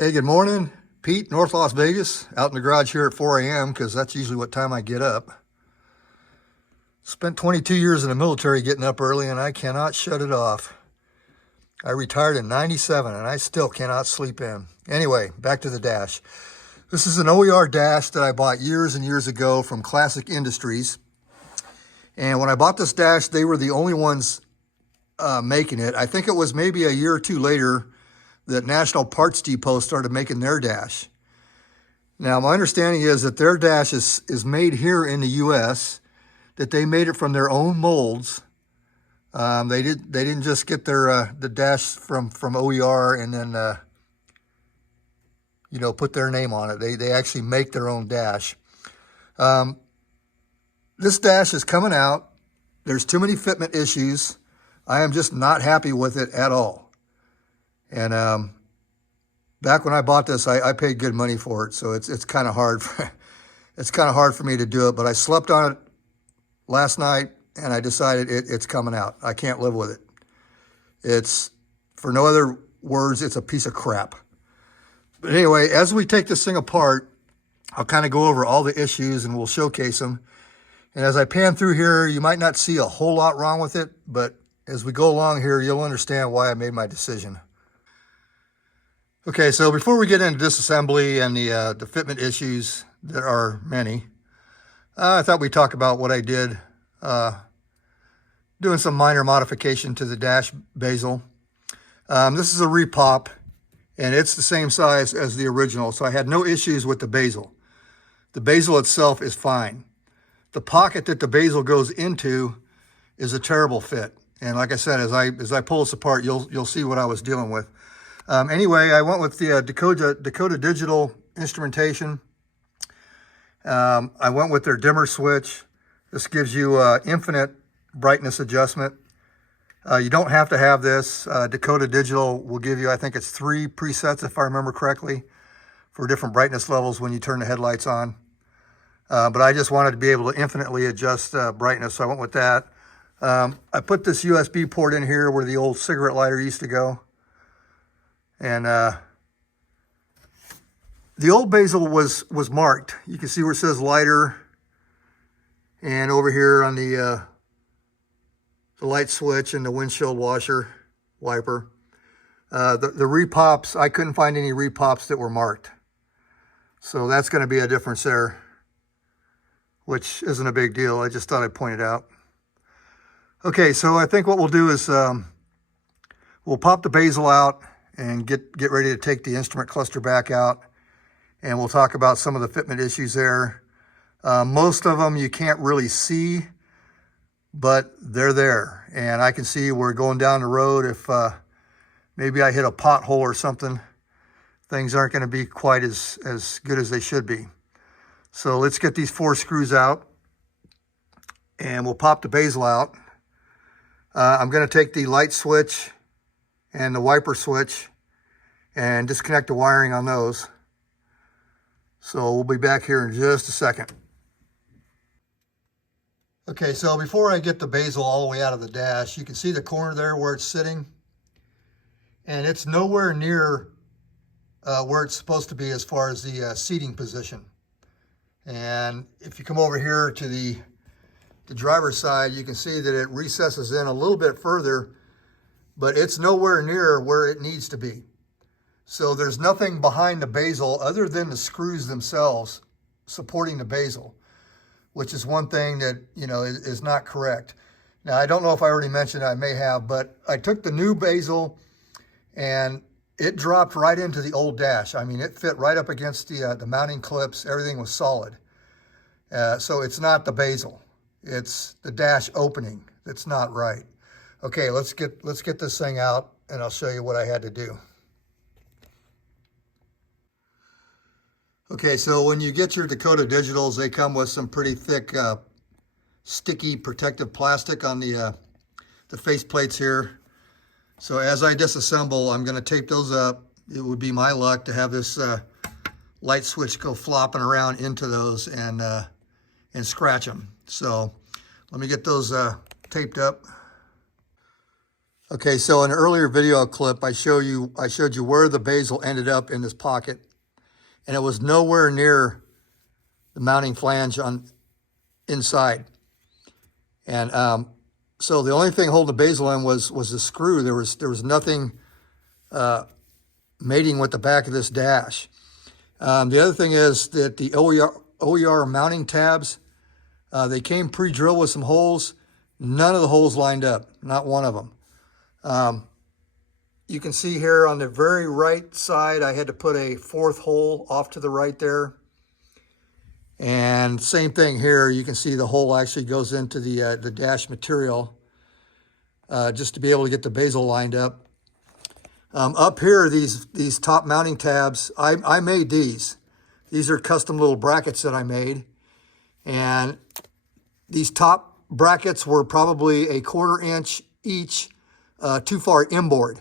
Hey, good morning. Pete, North Las Vegas, out in the garage here at 4 a.m. because that's usually what time I get up. Spent 22 years in the military getting up early, and I cannot shut it off. I retired in 97, and I still cannot sleep in. Anyway, back to the dash. This is an OER dash that I bought years and years ago from Classic Industries. And when I bought this dash, they were the only ones making it. I think it was maybe a year or two later that National Parts Depot started making their dash. Now, my understanding is that their dash is made here in the U.S., that they made it from their own molds. They didn't just get their the dash from OER and then put their name on it. They actually make their own dash. This dash is coming out. There's too many fitment issues. I am just not happy with it at all. And back when I bought this, I paid good money for it, so it's kind of hard. It's kind of hard for me to do it. But I slept on it last night, and I decided it's coming out. I can't live with it. It's, for no other words, it's a piece of crap. But anyway, as we take this thing apart, I'll kind of go over all the issues and we'll showcase them. And as I pan through here, you might not see a whole lot wrong with it, but as we go along here, you'll understand why I made my decision. Okay, so before we get into disassembly and the fitment issues, there are many, I thought we'd talk about what I did, doing some minor modification to the dash bezel. This is a repop, and it's the same size as the original, so I had no issues with the bezel. The bezel itself is fine. The pocket that the bezel goes into is a terrible fit. And like I said, as I pull this apart, you'll see what I was dealing with. Anyway, I went with the Dakota Digital instrumentation. I went with their dimmer switch. This gives you infinite brightness adjustment. You don't have to have this. Dakota Digital will give you, I think it's 3 presets, if I remember correctly, for different brightness levels when you turn the headlights on. But I just wanted to be able to infinitely adjust brightness, so I went with that. I put this USB port in here where the old cigarette lighter used to go. And the old bezel was marked. You can see where it says lighter, and over here on the light switch and the windshield washer wiper. The repops, I couldn't find any repops that were marked. So that's going to be a difference there, which isn't a big deal. I just thought I'd point it out. Okay, so I think what we'll do is we'll pop the bezel out and get ready to take the instrument cluster back out, and we'll talk about some of the fitment issues there. Most of them you can't really see, but they're there, and I can see we're going down the road. If maybe I hit a pothole or something, things aren't going to be quite as good as they should be. So let's get these 4 screws out, and we'll pop the bezel out. I'm going to take the light switch and the wiper switch and disconnect the wiring on those. So we'll be back here in just a second. Okay, so before I get the bezel all the way out of the dash, you can see the corner there where it's sitting, and it's nowhere near where it's supposed to be as far as the seating position. And if you come over here to the driver's side, you can see that it recesses in a little bit further, but it's nowhere near where it needs to be. So there's nothing behind the bezel other than the screws themselves supporting the bezel, which is one thing that, is not correct. Now, I don't know if I already mentioned, I may have, but I took the new bezel and it dropped right into the old dash. I mean, it fit right up against the mounting clips. Everything was solid. So it's not the bezel. It's the dash opening that's not right. Okay, let's get this thing out, and I'll show you what I had to do. Okay, so when you get your Dakota Digitals, they come with some pretty thick, sticky protective plastic on the face plates here. So as I disassemble, I'm going to tape those up. It would be my luck to have this light switch go flopping around into those and scratch them. So let me get those taped up. Okay, so in an earlier video clip, I showed you where the bezel ended up in this pocket, and it was nowhere near the mounting flange on inside. And so the only thing holding the bezel in was the screw. There was nothing mating with the back of this dash. The other thing is that the OER mounting tabs, they came pre-drilled with some holes. None of the holes lined up, not one of them. You can see here on the very right side, I had to put a fourth hole off to the right there. And same thing here, you can see the hole actually goes into the dash material just to be able to get the bezel lined up. Up here, these top mounting tabs, I made these. These are custom little brackets that I made. And these top brackets were probably 1/4 inch each too far inboard.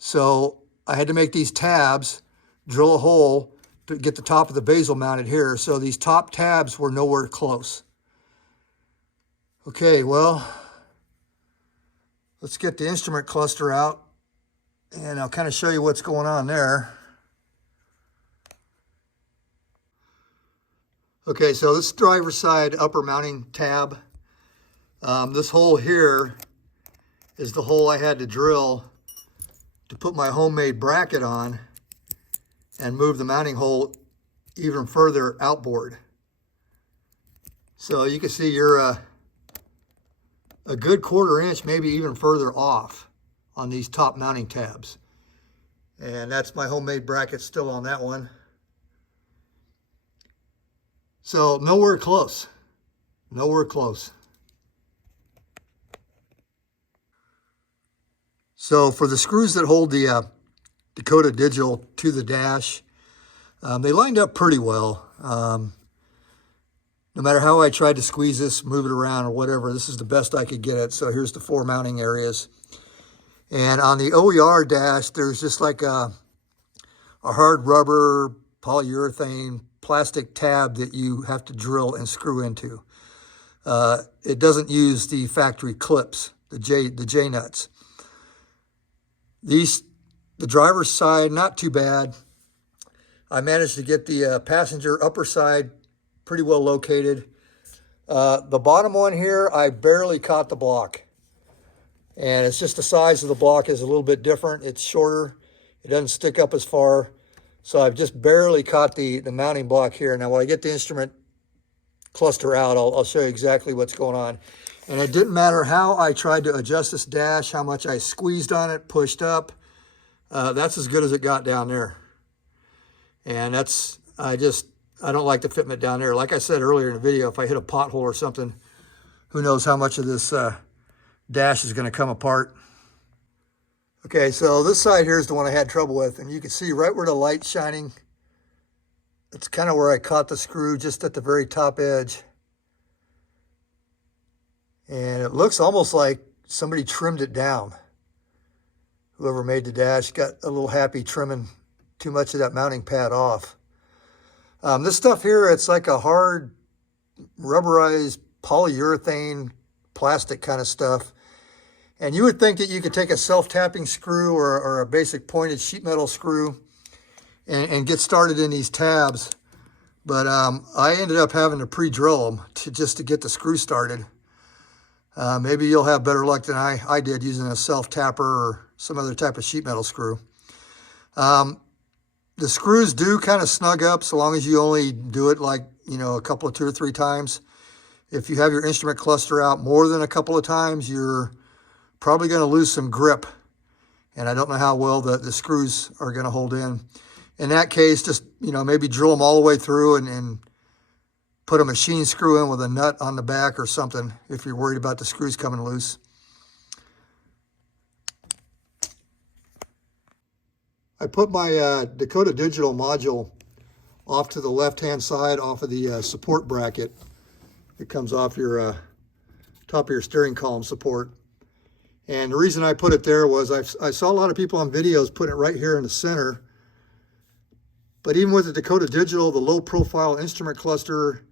So I had to make these tabs, drill a hole to get the top of the bezel mounted here. So these top tabs were nowhere close. Okay, well, let's get the instrument cluster out and I'll kind of show you what's going on there. Okay, so this driver's side upper mounting tab. This hole here is the hole I had to drill to put my homemade bracket on and move the mounting hole even further outboard. So you can see you're a good 1/4 inch, maybe even further off on these top mounting tabs. And that's my homemade bracket still on that one. So nowhere close, nowhere close. So for the screws that hold the Dakota Digital to the dash, they lined up pretty well. No matter how I tried to squeeze this, move it around or whatever, this is the best I could get it. So here's the 4 mounting areas. And on the OER dash, there's just like a hard rubber, polyurethane, plastic tab that you have to drill and screw into. It doesn't use the factory clips, the J nuts. The driver's side, not too bad. I managed to get the passenger upper side pretty well located. The bottom one here, I barely caught the block. And it's just the size of the block is a little bit different. It's shorter. It doesn't stick up as far. So I've just barely caught the mounting block here. Now when I get the instrument cluster out, I'll show you exactly what's going on. And it didn't matter how I tried to adjust this dash, how much I squeezed on it, pushed up. That's as good as it got down there. And I don't like the fitment down there. Like I said earlier in the video, if I hit a pothole or something, who knows how much of this dash is going to come apart. Okay, so this side here is the one I had trouble with. And you can see right where the light's shining. It's kind of where I caught the screw, just at the very top edge. And it looks almost like somebody trimmed it down. Whoever made the dash got a little happy trimming too much of that mounting pad off. This stuff here, it's like a hard rubberized polyurethane plastic kind of stuff. And you would think that you could take a self-tapping screw or a basic pointed sheet metal screw and get started in these tabs. But I ended up having to pre-drill them just to get the screw started. Maybe you'll have better luck than I did using a self-tapper or some other type of sheet metal screw. The screws do kind of snug up so long as you only do it like, a couple of 2 or 3 times. If you have your instrument cluster out more than a couple of times, you're probably going to lose some grip. And I don't know how well the screws are going to hold in. In that case, just, maybe drill them all the way through and put a machine screw in with a nut on the back or something if you're worried about the screws coming loose. I put my Dakota Digital module off to the left-hand side off of the support bracket. It comes off your top of your steering column support. And the reason I put it there was I saw a lot of people on videos putting it right here in the center. But even with the Dakota Digital, the low-profile instrument cluster,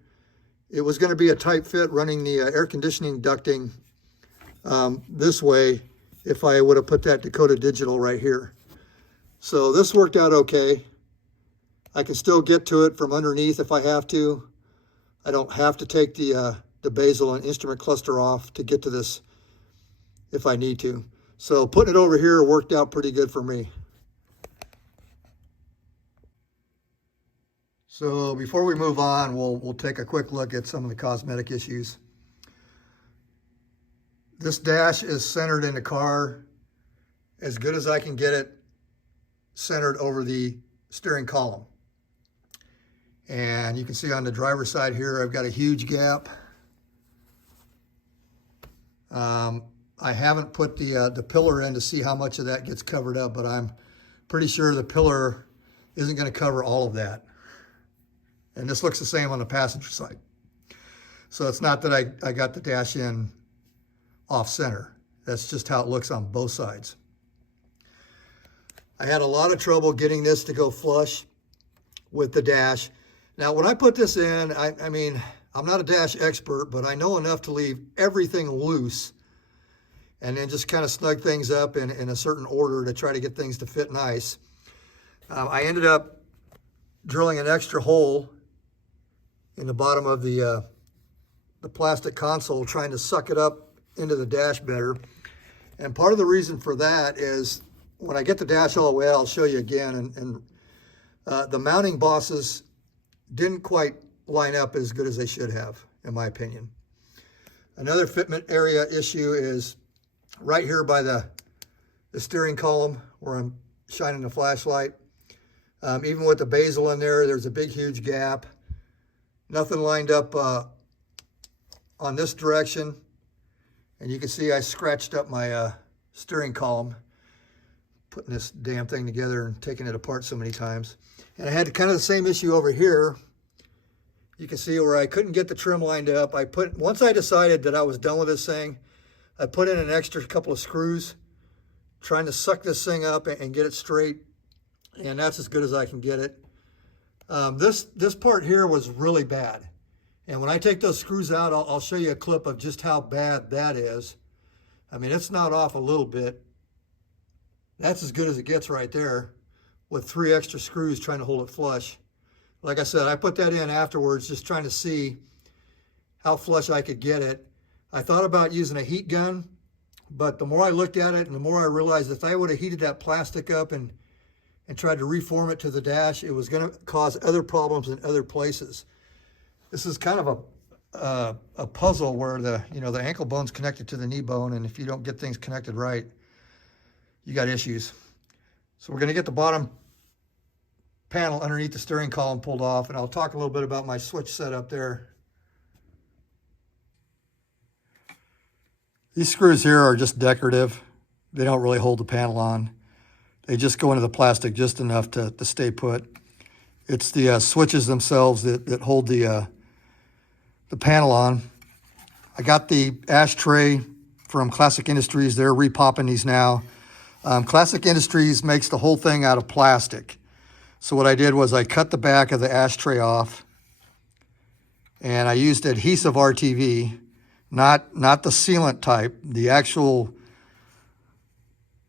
it was going to be a tight fit running the air conditioning ducting this way. if I would have put that Dakota Digital right here. So this worked out okay. I can still get to it from underneath if I have to. I don't have to take the bezel and instrument cluster off to get to this if I need to. So putting it over here worked out pretty good for me. So before we move on, we'll take a quick look at some of the cosmetic issues. This dash is centered in the car as good as I can get it centered over the steering column. And you can see on the driver's side here, I've got a huge gap. I haven't put the pillar in to see how much of that gets covered up, but I'm pretty sure the pillar isn't going to cover all of that. And this looks the same on the passenger side. So it's not that I got the dash in off center. That's just how it looks on both sides. I had a lot of trouble getting this to go flush with the dash. Now, when I put this in, I mean, I'm not a dash expert, but I know enough to leave everything loose and then just kind of snug things up in a certain order to try to get things to fit nice. I ended up drilling an extra hole in the bottom of the plastic console, trying to suck it up into the dash better. And part of the reason for that is when I get the dash all the way out, I'll show you again, and the mounting bosses didn't quite line up as good as they should have, in my opinion. Another fitment area issue is right here by the steering column where I'm shining the flashlight. Even with the bezel in there, there's a big, huge gap. Nothing lined up on this direction. And you can see I scratched up my steering column, putting this damn thing together and taking it apart so many times. And I had kind of the same issue over here. You can see where I couldn't get the trim lined up. Once I decided that I was done with this thing, I put in an extra couple of screws, trying to suck this thing up and get it straight. And that's as good as I can get it. This part here was really bad. And when I take those screws out, I'll show you a clip of just how bad that is. I mean, it's not off a little bit. That's as good as it gets right there with 3 extra screws trying to hold it flush. Like I said, I put that in afterwards just trying to see how flush I could get it. I thought about using a heat gun, but the more I looked at it and the more I realized if I would have heated that plastic up and tried to reform it to the dash, it was going to cause other problems in other places. This is kind of a puzzle where the ankle bone's connected to the knee bone, and if you don't get things connected right, you got issues. So we're going to get the bottom panel underneath the steering column pulled off, and I'll talk a little bit about my switch setup there. These screws here are just decorative. They don't really hold the panel on. They just go into the plastic just enough to stay put. It's the switches themselves that hold the panel on. I got the ashtray from Classic Industries. They're repopping these now. Classic Industries makes the whole thing out of plastic. So what I did was I cut the back of the ashtray off, and I used adhesive RTV, not the sealant type, the actual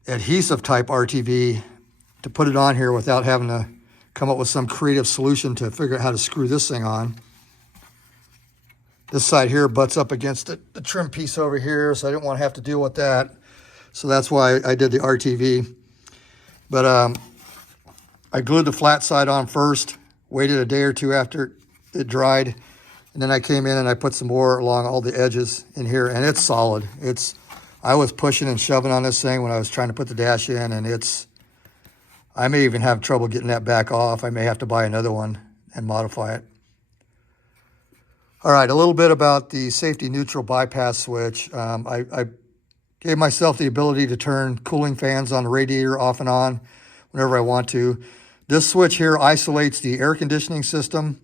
adhesive type RTV, to put it on here without having to come up with some creative solution to figure out how to screw this thing on. This side here butts up against the trim piece over here, so I didn't want to have to deal with that. So that's why I did the RTV. But I glued the flat side on first, waited a day or two after it dried, and then I came in and I put some more along all the edges in here, and it's solid. I was pushing and shoving on this thing when I was trying to put the dash in, and I may even have trouble getting that back off. I may have to buy another one and modify it. All right, a little bit about the safety neutral bypass switch. I gave myself the ability to turn cooling fans on the radiator off and on whenever I want to. This switch here isolates the air conditioning system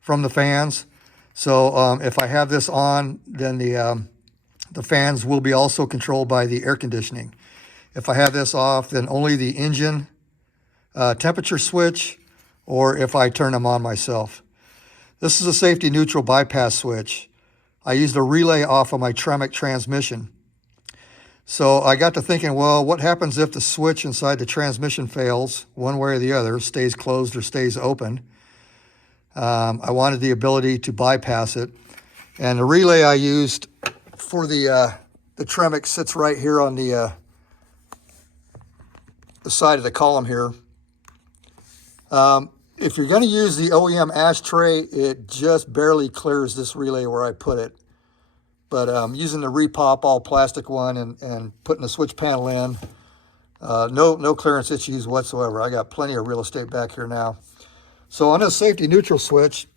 from the fans. So if I have this on, then the fans will be also controlled by the air conditioning. If I have this off, then only the engine temperature switch, or if I turn them on myself. This is a safety neutral bypass switch. I used a relay off of my Tremec transmission. So I got to thinking, well, what happens if the switch inside the transmission fails one way or the other, stays closed or stays open? I wanted the ability to bypass it. And the relay I used for the Tremec sits right here on the side of the column here. If you're going to use the OEM ashtray, it just barely clears this relay where I put it. But using the Repop all plastic one and putting the switch panel in, no clearance issues whatsoever. I got plenty of real estate back here now. So on this safety neutral switch,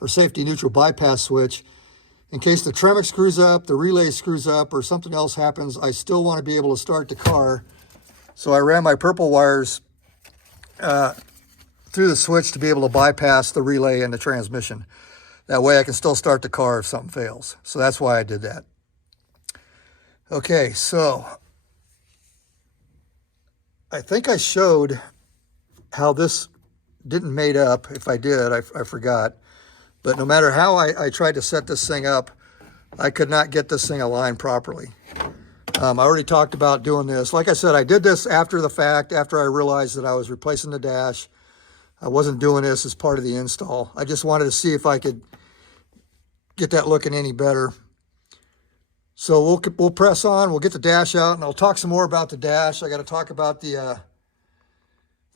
or safety neutral bypass switch, in case the Tremec screws up, the relay screws up, or something else happens, I still want to be able to start the car. So I ran my purple wires through the switch to be able to bypass the relay and the transmission. That way I can still start the car if something fails. So that's why I did that. Okay, so I think I showed how this didn't mate up. If I did, I forgot. But no matter how I tried to set this thing up, I could not get this thing aligned properly. I already talked about doing this. Like I said, I did this after the fact, after I realized that I was replacing the dash. I wasn't doing this as part of the install. I just wanted to see if I could get that looking any better. So we'll press on, we'll get the dash out, and I'll talk some more about the dash. I got to talk about the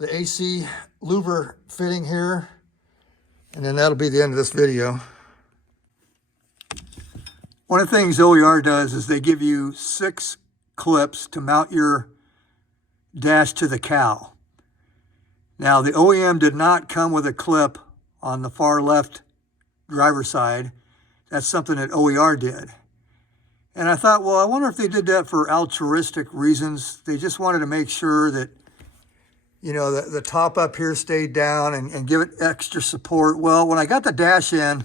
AC louver fitting here, and then that'll be the end of this video. One of the things OER does is they give you 6 clips to mount your dash to the cowl. Now, the OEM did not come with a clip on the far left driver's side. That's something that OER did. And I thought, well, I wonder if they did that for altruistic reasons. They just wanted to make sure that, you know, the top up here stayed down and give it extra support. Well, when I got the dash in,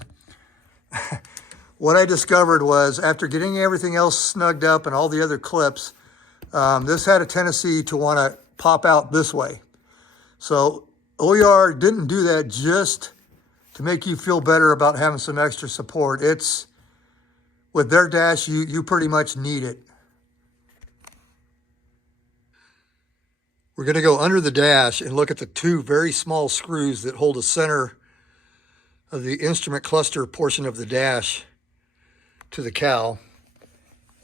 what I discovered was, after getting everything else snugged up and all the other clips, this had a tendency to want to pop out this way. So OER didn't do that just to make you feel better about having some extra support. It's, with their dash, you pretty much need it. We're going to go under the dash and look at the 2 very small screws that hold the center of the instrument cluster portion of the dash to the cowl.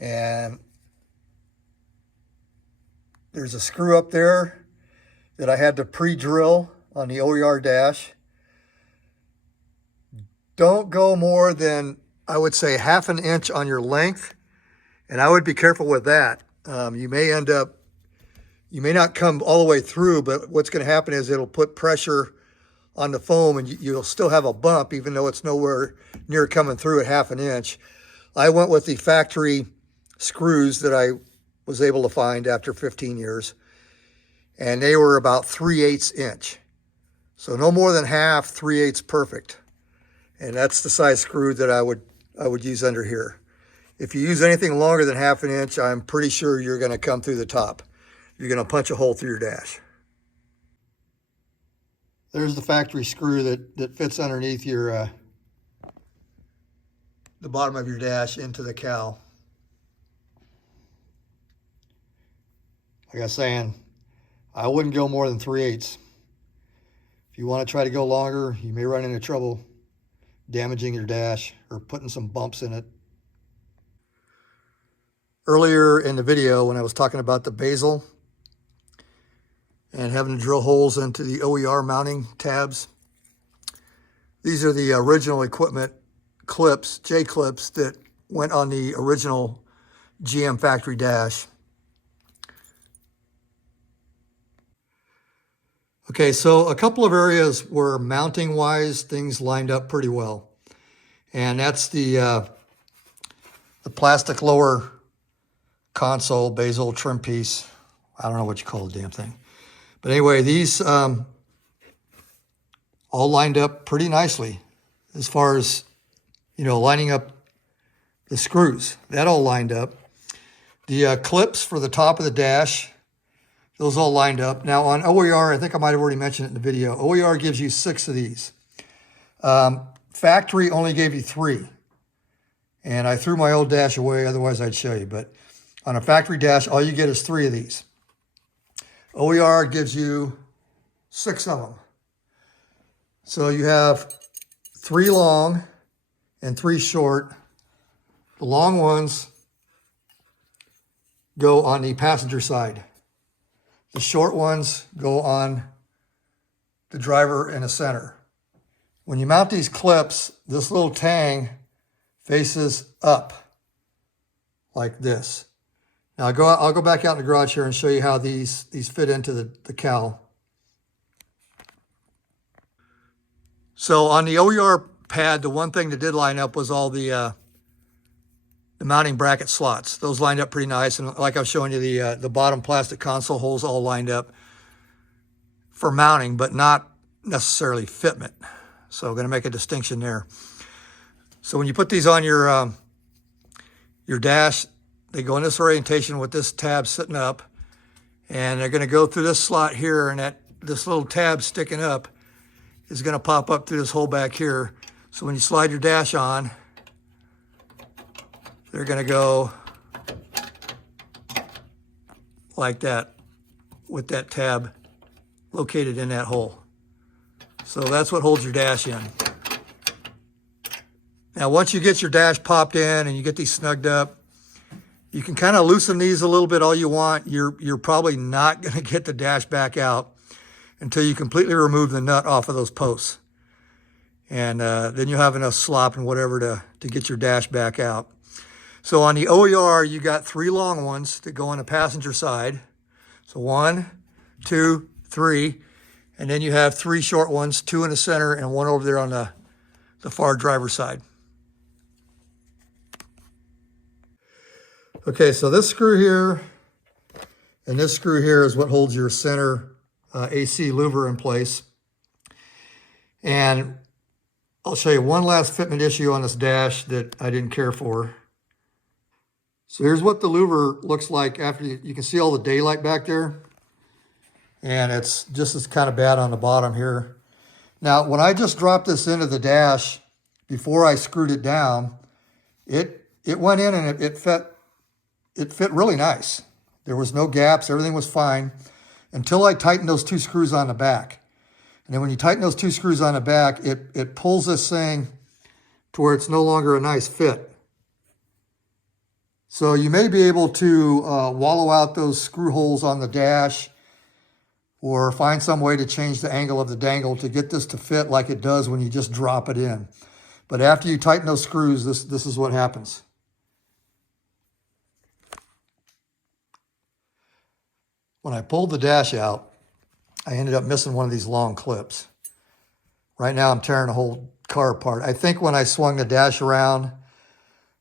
And there's a screw up there that I had to pre-drill on the OER dash. Don't go more than, I would say, 1/2 inch on your length, and I would be careful with that. You may not come all the way through, but what's going to happen is it'll put pressure on the foam, and you'll still have a bump, even though it's nowhere near coming through at 1/2 inch. I went with the factory screws that I was able to find after 15 years, and they were about 3/8 inch. So no more than half, 3/8 perfect. And that's the size screw that I would use under here. If you use anything longer than 1/2 inch, I'm pretty sure you're going to come through the top. You're going to punch a hole through your dash. There's the factory screw that fits underneath your the bottom of your dash into the cowl. Like I was saying, I wouldn't go more than 3/8. If you want to try to go longer, you may run into trouble damaging your dash or putting some bumps in it. Earlier in the video, when I was talking about the bezel and having to drill holes into the OER mounting tabs, these are the original equipment clips, J-clips, that went on the original GM factory dash. Okay, so a couple of areas where mounting-wise things lined up pretty well. And that's the plastic lower console bezel trim piece. I don't know what you call the damn thing. But anyway, these all lined up pretty nicely as far as, you know, lining up the screws. That all lined up. The clips for the top of the dash, those all lined up. Now on OER, I think I might have already mentioned it in the video, OER gives you 6 of these. Factory only gave you 3. And I threw my old dash away, otherwise I'd show you. But On a factory dash, all you get is 3 of these. OER gives you 6 of them. So you have 3 long and 3 short. The long ones go on the passenger side. The short ones go on the driver in the center. When you mount these clips, this little tang faces up like this. Now I'll go back out in the garage here and show you how these fit into the cowl. So on the OER pad, the one thing that did line up was all the mounting bracket slots. Those lined up pretty nice, and like I was showing you, the bottom plastic console holes all lined up for mounting, but not necessarily fitment. So I'm going to make a distinction there. So when you put these on your dash, they go in this orientation with this tab sitting up, and they're going to go through this slot here, and this little tab sticking up is going to pop up through this hole back here. So when you slide your dash on, they're going to go like that with that tab located in that hole. So that's what holds your dash in. Now, once you get your dash popped in and you get these snugged up, you can kind of loosen these a little bit all you want. You're probably not going to get the dash back out until you completely remove the nut off of those posts. And then you'll have enough slop and whatever to get your dash back out. So on the OER, you got 3 long ones that go on the passenger side. So 1, 2, 3. And then you have 3 short ones, 2 in the center and 1 over there on the far driver's side. Okay, so this screw here and this screw here is what holds your center AC louver in place. And I'll show you one last fitment issue on this dash that I didn't care for. So here's what the louver looks like after you can see all the daylight back there. And it's just as kind of bad on the bottom here. Now, when I just dropped this into the dash before I screwed it down, it went in and it fit really nice. There was no gaps, everything was fine until I tightened those 2 screws on the back. And then when you tighten those 2 screws on the back, it pulls this thing to where it's no longer a nice fit. So you may be able to wallow out those screw holes on the dash or find some way to change the angle of the dangle to get this to fit like it does when you just drop it in. But after you tighten those screws, this is what happens. When I pulled the dash out, I ended up missing one of these long clips. Right now I'm tearing the whole car apart. I think when I swung the dash around,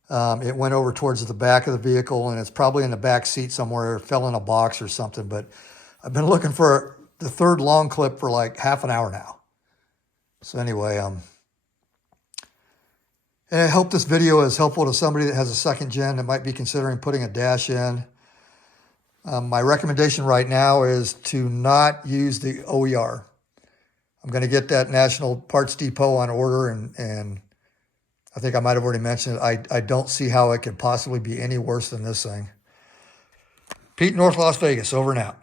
it went over towards the back of the vehicle, and it's probably in the back seat somewhere. It fell in a box or something, but I've been looking for the 3rd long clip for like half an hour now. So anyway, and I hope this video is helpful to somebody that has a 2nd gen that might be considering putting a dash in. My recommendation right now is to not use the OER. I'm going to get that National Parts Depot on order, and I think I might have already mentioned it. I don't see how it could possibly be any worse than this thing. Pete, North Las Vegas, over and out.